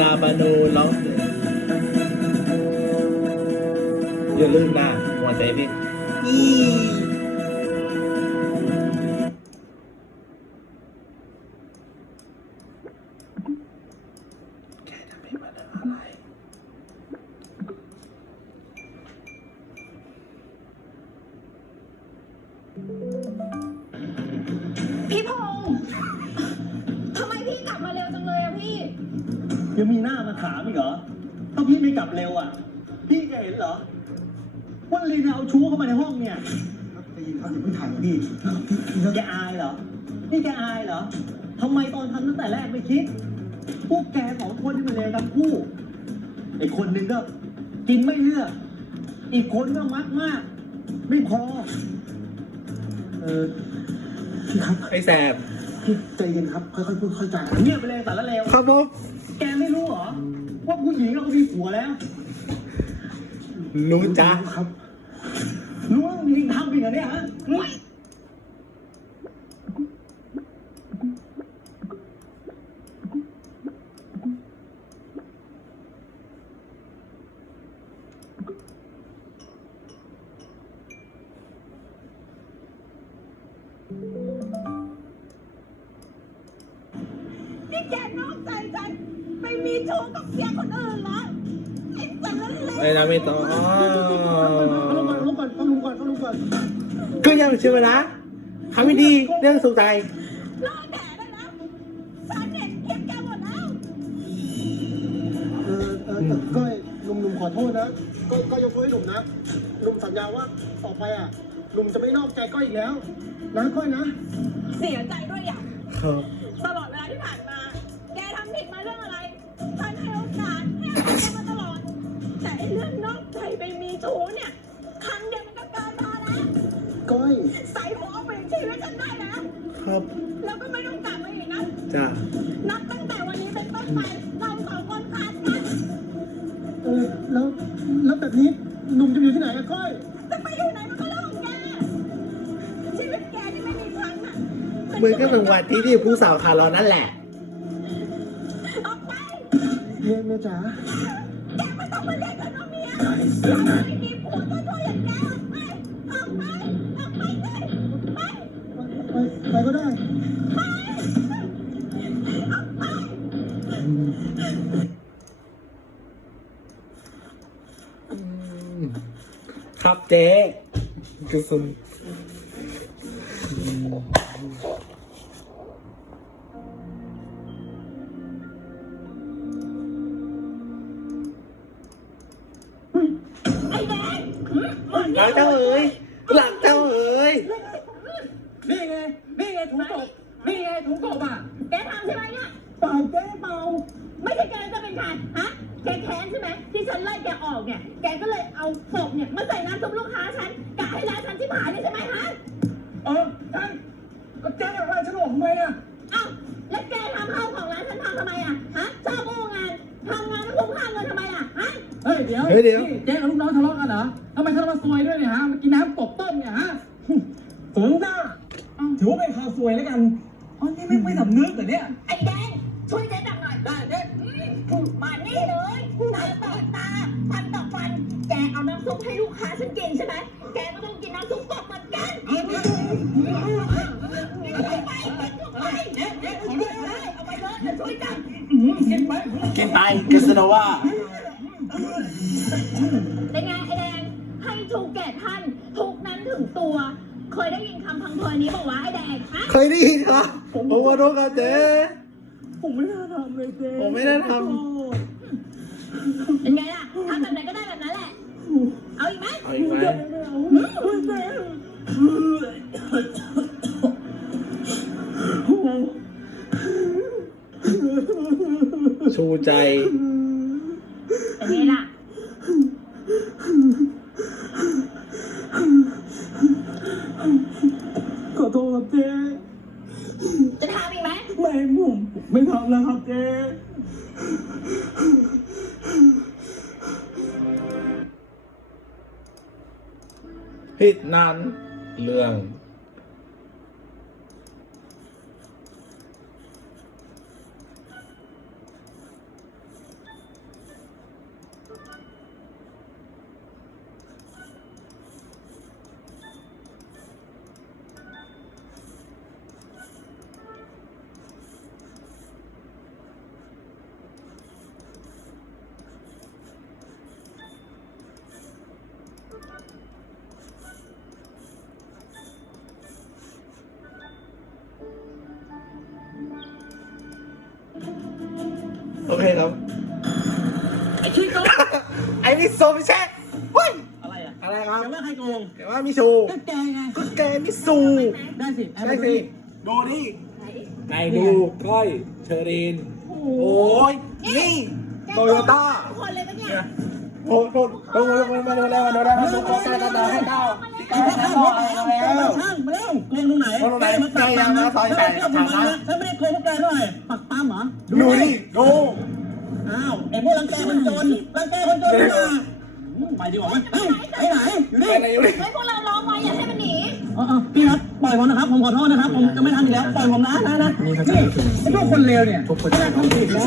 ลาบานูร้องเลยอย่าลืมนะหัวใจพี่ ยังมีหน้ามาถามอีกเหรอถ้าพี่ไม่กลับเร็วอะ พี่จะเห็นเหรอ ว่าลีนเอาชู้เข้ามาในห้องเนี่ยได้ยินครับอย่าเพิ่งถ่ายนะพี่พี่แกอายเหรอ นี่แกอายเหรอทำไมตอนทำตั้งแต่แรกไม่คิด พวกแกสองคนที่มันเลวทั้งคู่ไอ้คนหนึ่งก็กินไม่เลือก อีกคนก็มักมาก ไม่พอ เออพี่ครับไอ้แสบ พี่ใจเย็นครับ ค่อยๆพูดค่อยๆจาเงียบไปเลยสารเลวครับผมแกไม่รู้เหรอ ว่าผู้หญิงเราก็มีผัวแล้ว รู้จ้ะครับ รู้ว่ามึงทำอีกเหรอเนี่ยฮะรู้นี่ มีชู้กับเสียคนอื่นเหรอไอ้สันนั่นเลไอ้ยน้ำไม่ต้องอ๋อเอาลงก่อนเอาลงก่อนเอาลงก่อนเอาลงก่อนก็ยังเชื่อนะทำไม่ดีเรื่องสุขใจรอแผลได้แล้วฉันเห็นคลิปแกหมดแล้ว เออเออแต่ก้อยหนุ่มๆขอโทษนะก้อยก้อยยกโทษให้หนุ่มนะหนุ่มสัญญาว่าต่อไปอะหนุ่มจะไม่นอกใจก้อยอีกแล้วนะก้อยนะ เสียใจด้วยอย่าง ครับ ไปเราสองคนขาดกันเออแล้วแล้วแบบนี้หนุ่มจะอยู่ที่ไหนอะก้อยจะไปอยู่ไหนมันก็เรื่องของแกชีวิตแกที่ไม่มีฉันน่ะมือก็เหมือนวันที่ที่ผู้สาวคารอนั่นแหละ ออกไปเมียเมียจ๋าแกไม่ต้องมาเรียกฉันว่าเมียเราไม่มีผัวตัวตัวอย่างแกออกไปออกไปออกไปเลยไปไปไปก็ได้ครับ เจ๊คือซุนไอ้แดงหืมมันหลังเจ้าเอ๋ยหลังเจ้าเอ๋ยนี่ไงนี่ไงถุงกบนี่ไงถุงกบอะแกทำใช่ไหมเนี่ยเปล่าเจ๊เปล่าไม่ใช่แกจะเป็นใครฮะ แกแค้นใช่ไหมที่ฉันไล่แกออกเนี่ย แกก็เลยเอาศพเนี่ยมาใส่น้ำซุปลูกค้าฉันกะให้ร้านฉันที่ผายเนี่ยใช่ไหมฮะเออใช่ก็เจ๊อยากไล่ฉันออกทำไมอะเอ้าแล้วแกทำข้าวของร้านฉันพังทำไมอะฮะชอบโอ้งานทำงานไม่คุ้มค่าเงินทำไมล่ะฮะเฮ้ยเดี๋ยวเฮ้ยเดี๋ยว นี่เจ๊กับลูกน้องทะเลาะกันเหรอทำไมทะเลาะมาซวยด้วยเนี่ยฮะมากินน้ำตกต้มเนี่ยฮะสมหน้าถือว่าเป็นข่าวสวยแล้วกันอ๋อนี่ไม่ไม่สำนึกเหรอเนี่ยไอ้แดงช่วยเจ๊ดับหน่อย เอาน้ำซุปให้ลูกค้าฉันกินใช่ไหม แกก็ต้องกินน้ำซุปสดเหมือนกันเอาไปเอาไปเอาไปเลยเดี๋ยวช่วยจับกินไปกินไปกัสโนวาเป็นไงไอ้แดงให้ถูกแก่ท่านทุกนั้นถึงตัว เคยได้ยินคำพังเพยนี้บอกว่าไอ้แดงฮะเคยได้ยินครับผมขอโทษครับเจ๊ผมไม่น่าทำเลยเจ๊ผมไม่ได้ทำเป็นไงล่ะทำแบบไหนก็ได้แบบนั้นแหละ เอาอีกไหมเอาอีกไหมชูใจ เป็นไงล่ะ ขอโทษครับเจ๊จะทำอีกไหมไม่ผมไม่ทำแล้วครับเจ๊ิดนั้น เรื่อง โอเคครับ ไอ้ขี้โกงไอ้นี่โซไม่ใช่เฮ้ยอะไรอะอะไรครับจะว่าใครโกงเดี๋ยวว่ามิสูก็แกไงก็แกมิสูได้สิแอปใช่สิดูดิไหนไงดูก้อยเชอรีน โอ้โอ้ยนี่โตโยต้าทุกคนเลยปะเนี่ยโอ้โหโอ้โหมาดูแล้วมาดูแล้วมาดูแล้วมาดูแล้วให้เก้าให้เก้าให้ เก้าให้เก้าแล้วช่างมาเร็วโกงตรงไหนโกงตรงไหนมาปักปั๊มใกยังนะซอยแปดแล้วไม่ได้โกงมันนะถ้าไม่ได้โกงพวกแกด้วยปักตามเหรอดูนี่ดูอ้าวไอ้พวกรังแกคนจนรังแกคนจนมาไปดีกว่าไหมไปไหนอยู่นี่ไปไหนอยู่ดิเฮ้พวกเราล้อมไว้อย่าให้มันหนี เออพี่ครับปล่อยผมนะครับผมขอโทษนะครับ ผมจะไม่ทำอีกแล้วปล่อยผมนะนะนะนี่ไอ้พวกคนเลวเนี่ยไม่ได้ทำผิดนะ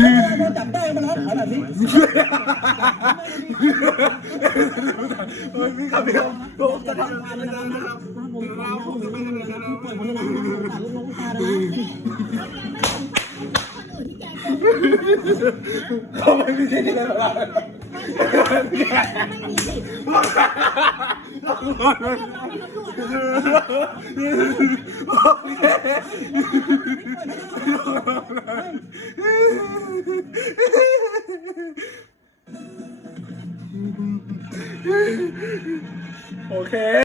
เวลาโดนจับได้มาแล้วขายแบบนี้พี่ครับพี่ครับผมจะทำงานนะครับผมเราผมจะไม่ทำอะไรนะปล่อยผมเลยนะสงสารลูกน้องลูกตาเลยนะคนอื่นที่แกโกงเขาไม่มีที่ที่ไหนหรอกไม่มีสิ โอเค